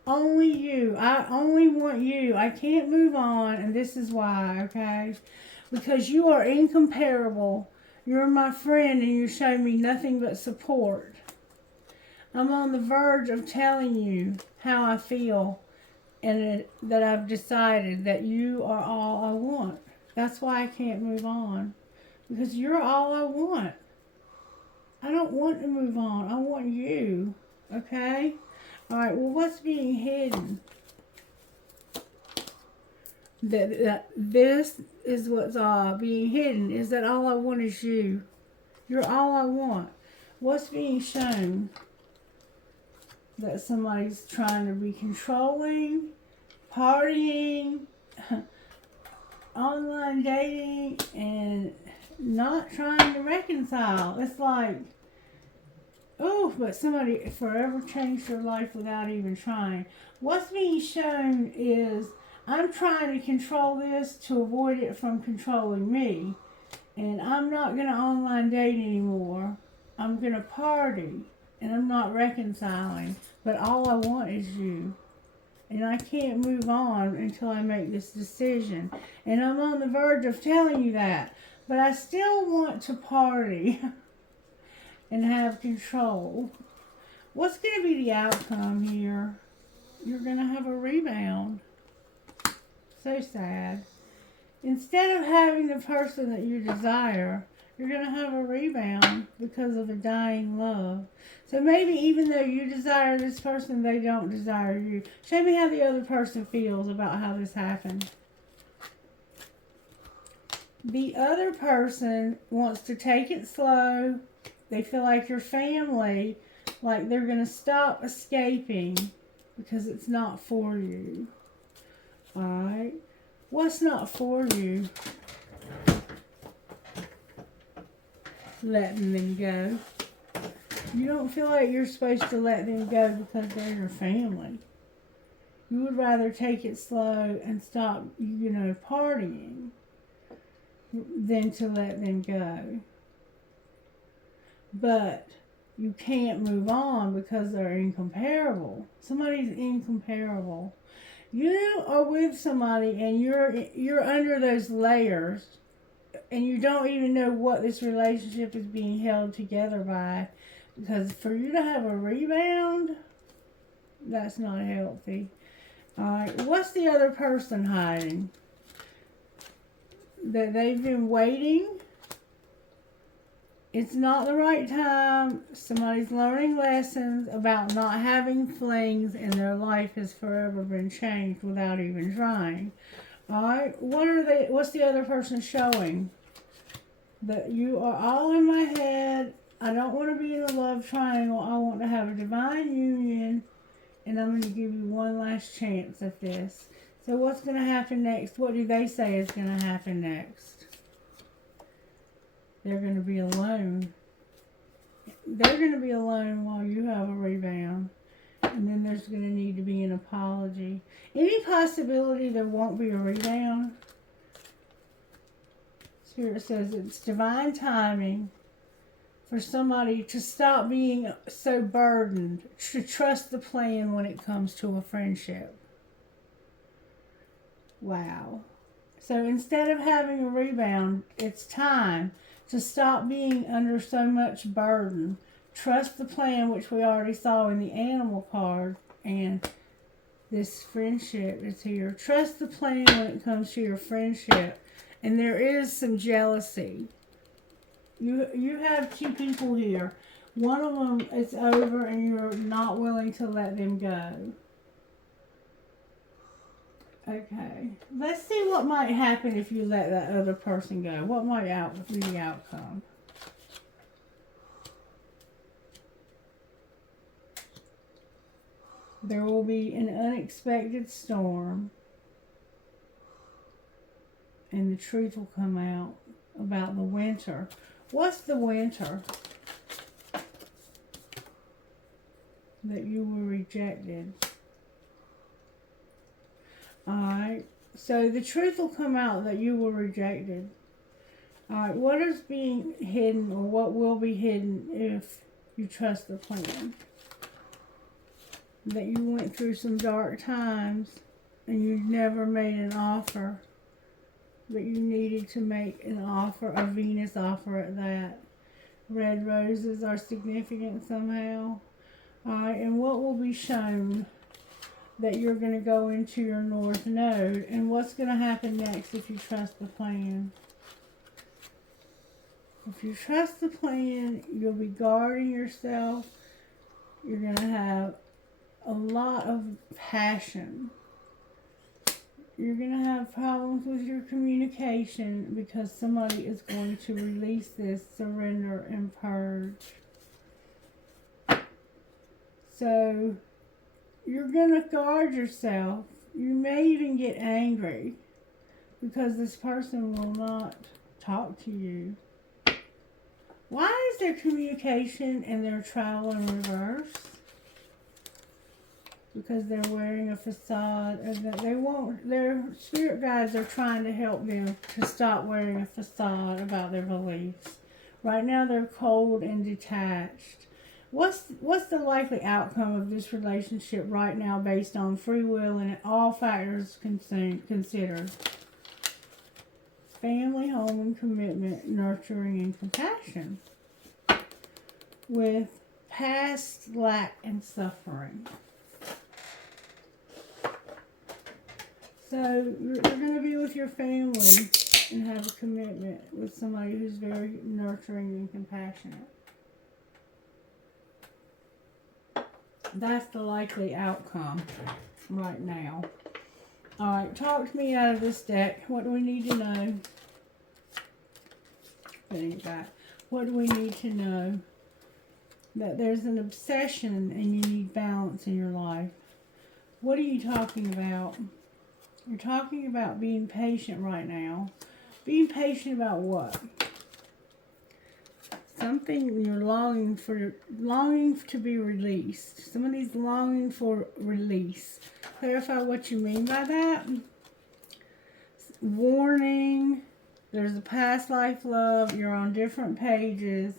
Only you. I only want you. I can't move on, and this is why, okay? Because you are incomparable. You're my friend, and you show me nothing but support. I'm on the verge of telling you how I feel, and that I've decided that you are all I want. That's why I can't move on. Because you're all I want. I don't want to move on. I want you. Okay? Alright, well, what's being hidden? That this is what's being hidden, is that all I want is you. You're all I want. What's being shown? That somebody's trying to be controlling, partying, online dating, and not trying to reconcile. It's like, oh, but somebody forever changed their life without even trying. What's being shown is, I'm trying to control this to avoid it from controlling me. And I'm not going to online date anymore. I'm going to party. And I'm not reconciling. But all I want is you. And I can't move on until I make this decision. And I'm on the verge of telling you that. But I still want to party and have control. What's going to be the outcome here? You're going to have a rebound. So sad. Instead of having the person that you desire, You're going to have a rebound because of a dying love. So maybe even though you desire this person, they don't desire you. Show me how the other person feels about how this happened. The other person wants to take it slow. They feel like your family, like they're going to stop escaping because it's not for you. Alright? What's not for you? Letting them go. You don't feel like you're supposed to let them go because they're your family. You would rather take it slow and stop, partying than to let them go. But you can't move on because they're incomparable. Somebody's incomparable. You are with somebody and you're under those layers and you don't even know what this relationship is being held together by, because for you to have a rebound, that's not healthy. Alright, what's the other person hiding? That they've been waiting. It's not the right time. Somebody's learning lessons about not having flings, and their life has forever been changed without even trying. Alright, what's the other person showing? That you are all in my head. I don't want to be in a love triangle. I want to have a divine union, and I'm going to give you one last chance at this. So what's going to happen next? What do they say is going to happen next? They're going to be alone. They're going to be alone while you have a rebound. And then there's going to need to be an apology. Any possibility there won't be a rebound? Spirit says it's divine timing for somebody to stop being so burdened, to trust the plan when it comes to a friendship. Wow. So instead of having a rebound, it's time to stop being under so much burden. Trust the plan, which we already saw in the animal card, and this friendship is here. Trust the plan when it comes to your friendship. And there is some jealousy. You have two people here. One of them, it's over and you're not willing to let them go. Okay. Let's see what might happen if you let that other person go. What might be the outcome? There will be an unexpected storm. And the truth will come out about the winter. What's the winter? That you were rejected. Alright. So the truth will come out that you were rejected. Alright. What is being hidden, or what will be hidden if you trust the plan? That you went through some dark times and you never made an offer. But you needed to make an offer, a Venus offer at that. Red roses are significant somehow. Alright, and what will be shown? That you're going to go into your North Node. And what's going to happen next if you trust the plan? If you trust the plan, you'll be guarding yourself. You're going to have a lot of passion. You're going to have problems with your communication because somebody is going to release this, surrender, and purge. So, you're going to guard yourself. You may even get angry because this person will not talk to you. Why is their communication and their travel in reverse? Because they're wearing a facade, and that they won't. Their spirit guides are trying to help them to stop wearing a facade about their beliefs. Right now, they're cold and detached. What's the likely outcome of this relationship right now, based on free will and all factors considered? Family, home, and commitment, nurturing, and compassion, with past lack and suffering. So you're going to be with your family and have a commitment with somebody who's very nurturing and compassionate. That's the likely outcome right now. Alright, talk to me out of this deck. What do we need to know? Putting it back. What do we need to know? That there's an obsession and you need balance in your life. What are you talking about? You're talking about being patient right now. Being patient about what? Something you're longing to be released. Somebody's longing for release. Clarify what you mean by that. Warning. There's a past life love. You're on different pages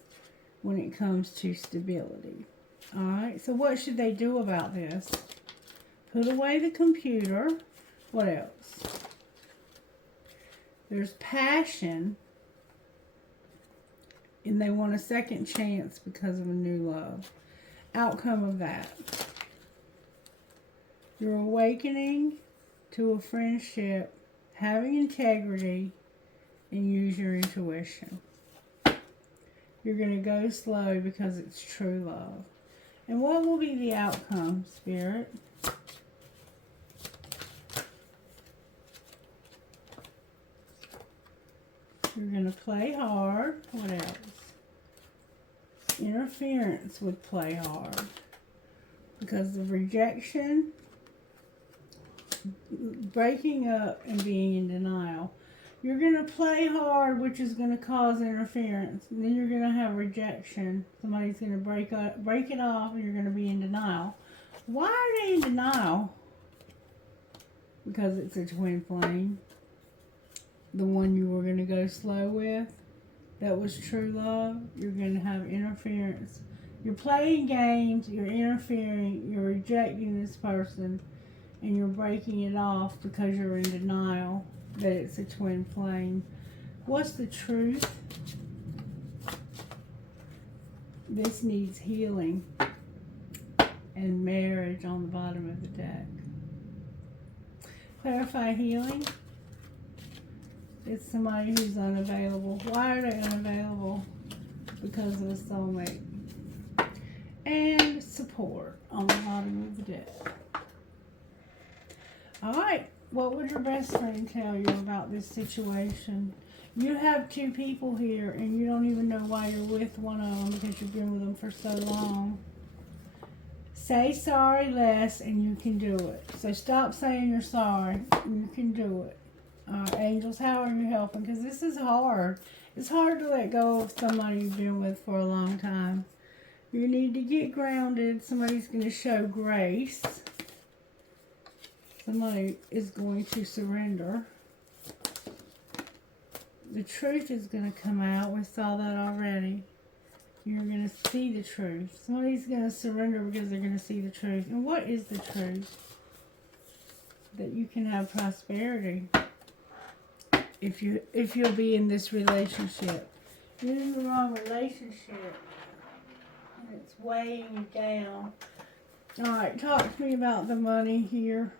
when it comes to stability. Alright, so what should they do about this? Put away the computer. What else? There's passion. And they want a second chance because of a new love. Outcome of that. You're awakening to a friendship, having integrity, and use your intuition. You're going to go slow because it's true love. And what will be the outcome, Spirit? You're going to play hard. What else? Interference would play hard. Because of rejection, breaking up, and being in denial. You're going to play hard, which is going to cause interference. And then you're going to have rejection. Somebody's going to break it off, and you're going to be in denial. Why are they in denial? Because it's a twin flame. The one you were going to go slow with, that was true love. You're going to have interference. You're playing games, you're interfering, you're rejecting this person, and you're breaking it off because you're in denial that it's a twin flame. What's the truth? This needs healing and marriage on the bottom of the deck. Clarify healing. It's somebody who's unavailable. Why are they unavailable? Because of a soulmate. And support on the bottom of the deck. Alright, what would your best friend tell you about this situation? You have two people here and you don't even know why you're with one of them because you've been with them for so long. Say sorry less and you can do it. So stop saying you're sorry. You can do it. Angels, how are you helping? Because this is hard. It's hard to let go of somebody you've been with for a long time. You need to get grounded. Somebody's going to show grace. Somebody is going to surrender. The truth is going to come out. We saw that already. You're going to see the truth. Somebody's going to surrender because they're going to see the truth. And what is the truth? That you can have prosperity. If you'll be in this relationship. You're in the wrong relationship. And it's weighing you down. Alright, talk to me about the money here.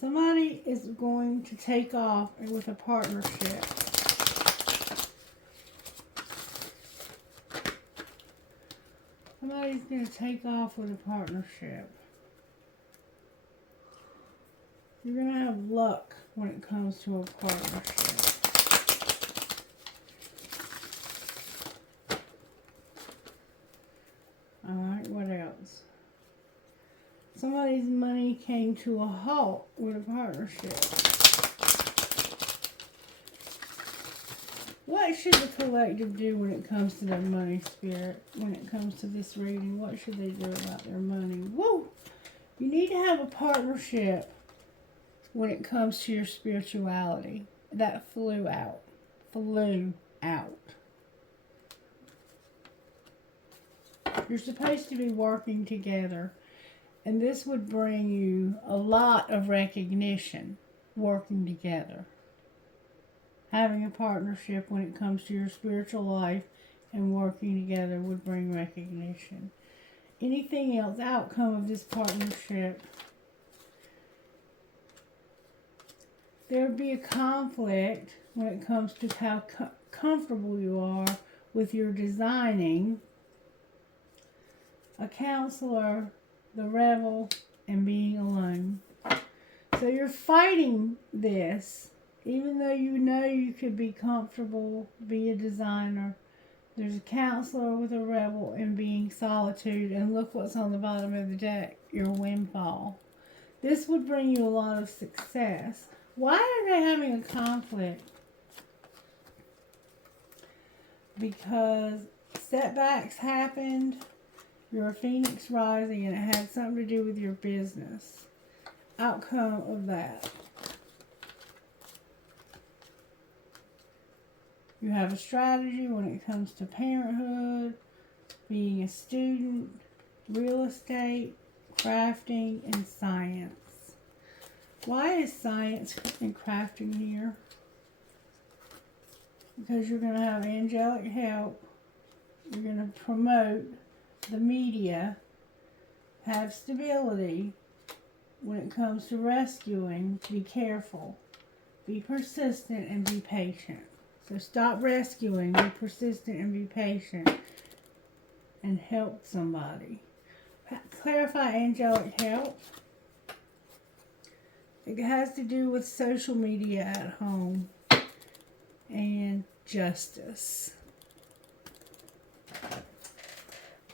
Somebody is going to take off with a partnership. Somebody's going to take off with a partnership. You're going to have luck when it comes to a partnership. Alright, what else? Somebody's money came to a halt with a partnership. What should the collective do when it comes to their money, Spirit? When it comes to this reading, what should they do about their money? Woo! You need to have a partnership when it comes to your spirituality. That flew out. You're supposed to be working together. And this would bring you a lot of recognition, working together. Having a partnership when it comes to your spiritual life and working together would bring recognition. Anything else, outcome of this partnership? there would be a conflict when it comes to how comfortable you are with your designing, a counselor, the rebel, and being alone. So you're fighting this, even though you know you could be comfortable, be a designer. There's a counselor with a rebel and being solitude, and look what's on the bottom of the deck, your windfall. This would bring you a lot of success. Why are they having a conflict? Because setbacks happened, you're a phoenix rising, and it had something to do with your business. Outcome of that. You have a strategy when it comes to parenthood, being a student, real estate, crafting, and science. Why is science and crafting here? Because you're going to have angelic help. You're going to promote the media, have stability. When it comes to rescuing, be careful, be persistent, and be patient. So stop rescuing, be persistent, and be patient, and help somebody. Clarify angelic help. It has to do with social media at home and justice.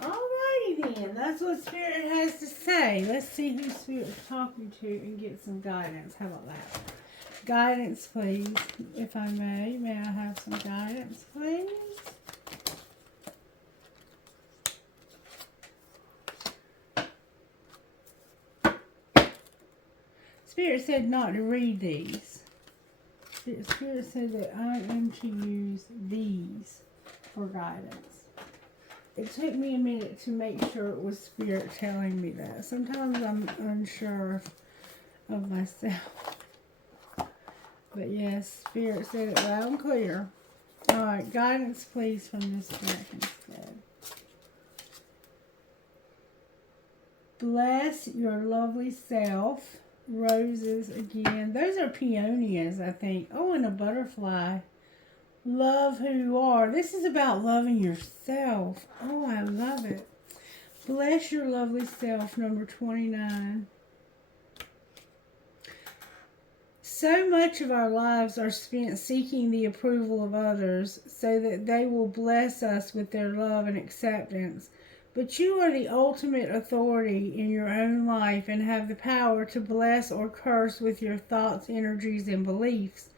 Alrighty then, that's what Spirit has to say. Let's see who Spirit's talking to and get some guidance. How about that? Guidance, please, if I may. May I have some guidance, please? Spirit said not to read these. Spirit said that I am to use these for guidance. It took me a minute to make sure it was Spirit telling me that. Sometimes I'm unsure of myself. But yes, Spirit said it loud and clear. Alright, guidance please from this deck instead. Bless your lovely self. Roses again. Those are peonias, I think. Oh, and a butterfly. Love who you are. This is about loving yourself. Oh, I love it. Bless your lovely self, number 29. So much of our lives are spent seeking the approval of others so that they will bless us with their love and acceptance. But you are the ultimate authority in your own life and have the power to bless or curse with your thoughts, energies, and beliefs.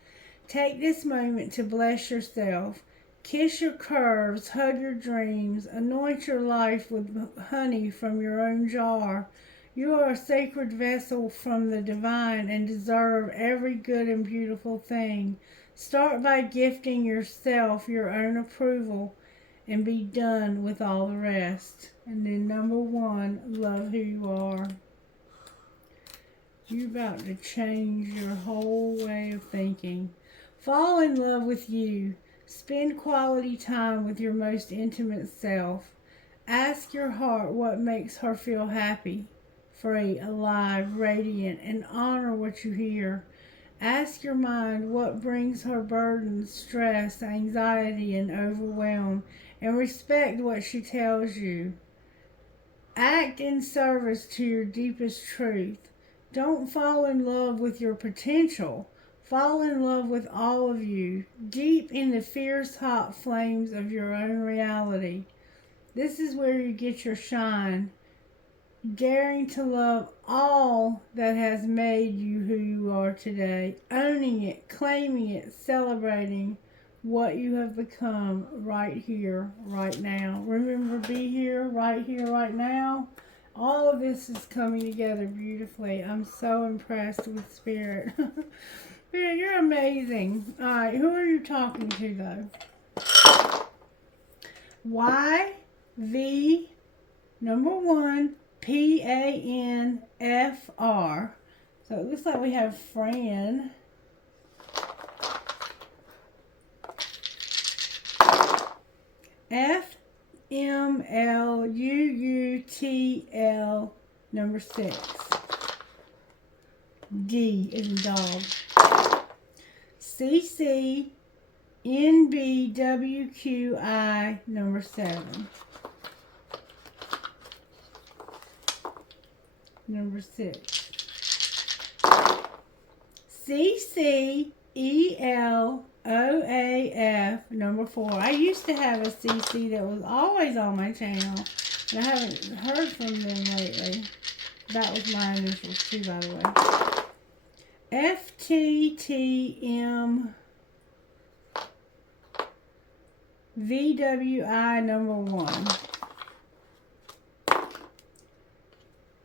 Take this moment to bless yourself. Kiss your curves, hug your dreams, anoint your life with honey from your own jar. You are a sacred vessel from the divine and deserve every good and beautiful thing. Start by gifting yourself your own approval and be done with all the rest. And then number 1, love who you are. You're about to change your whole way of thinking. Fall in love with you. Spend quality time with your most intimate self. Ask your heart what makes her feel happy, free, alive, radiant, and honor what you hear. Ask your mind what brings her burdens, stress, anxiety, and overwhelm, and respect what she tells you. Act in service to your deepest truth. Don't fall in love with your potential. Fall in love with all of you, deep in the fierce hot flames of your own reality. This is where you get your shine. Daring to love all that has made you who you are today. Owning it, claiming it, celebrating what you have become right here, right now. Remember, be here, right now. All of this is coming together beautifully. I'm so impressed with Spirit. Spirit, you're amazing. All right, who are you talking to, though? YV, number 1, PANFR. So it looks like we have Fran. FMLUUTL, number 6. D is in dog. CCNBWQI number 7. Number 6. CCELOAF number 4. I used to have a CC that was always on my channel, and I haven't heard from them lately. That was my initials too, by the way. FTTM VWI number 1.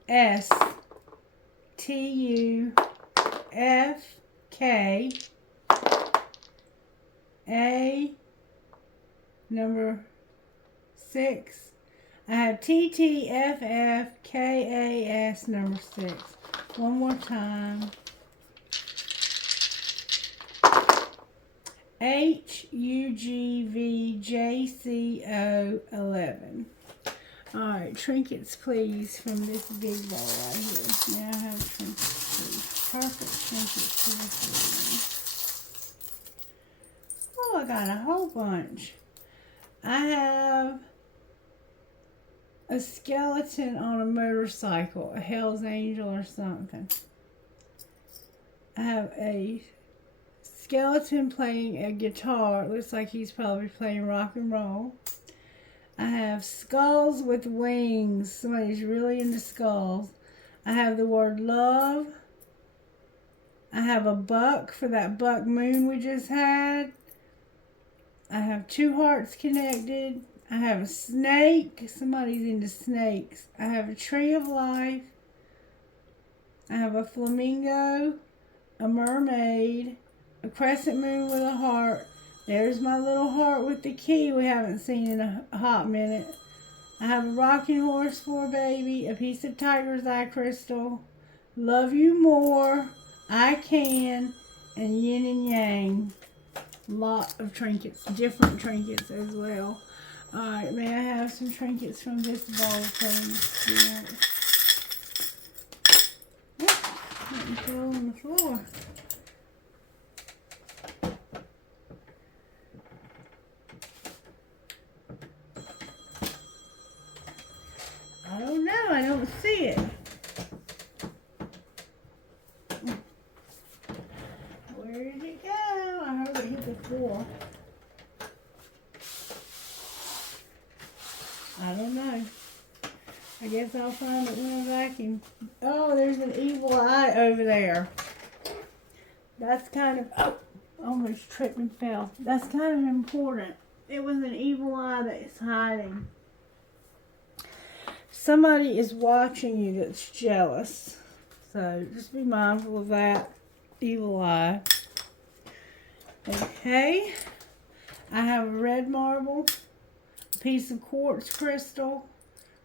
STUFK A number 6. I have TTFFKAS number 6. One more time. HUGVJCO 11. Alright, trinkets please from this big bowl right here. Now I have trinkets please. Perfect trinkets for this reading. Oh, I got a whole bunch. I have a skeleton on a motorcycle, a Hell's Angel or something. I have a skeleton playing a guitar. It looks like he's probably playing rock and roll. I have skulls with wings. Somebody's really into skulls. I have the word love. I have a buck for that buck moon we just had. I have 2 hearts connected. I have a snake. Somebody's into snakes. I have a tree of life. I have a flamingo, a mermaid, a crescent moon with a heart. There's my little heart with the key we haven't seen in a hot minute. I have a rocking horse for a baby, a piece of tiger's eye crystal, love you more, I can, and yin and yang. Lot of trinkets, different trinkets as well. Alright, may I have some trinkets from this bowl, please? Yeah. Let me throw on the floor. I don't know, I don't see it. Where did it go? I heard it hit the floor. I don't know. I guess I'll find it when I vacuum. Oh, there's an evil eye over there. That's kind of, oh, almost tripped and fell. That's kind of important. It was an evil eye that's hiding. Somebody is watching you that's jealous. So just be mindful of that evil eye. Okay. I have a red marble, a piece of quartz crystal.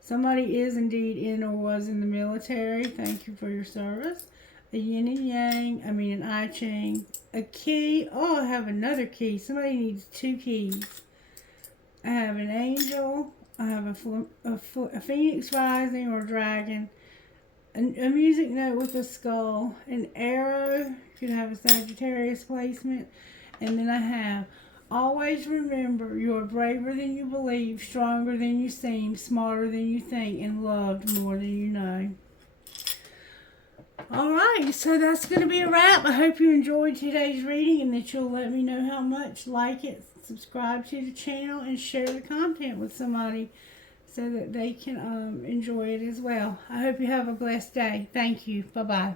Somebody is indeed in or was in the military. Thank you for your service. A yin and yang, an I Ching. A key. Oh, I have another key. Somebody needs 2 keys. I have an angel. I have a phoenix rising or dragon. A music note with a skull. An arrow. Could have a Sagittarius placement. And then I have, always remember, you are braver than you believe, stronger than you seem, smarter than you think, and loved more than you know. Alright, so that's going to be a wrap. I hope you enjoyed today's reading and that you'll let me know how much. Like it, subscribe to the channel, and share the content with somebody so that they can enjoy it as well. I hope you have a blessed day. Thank you. Bye-bye.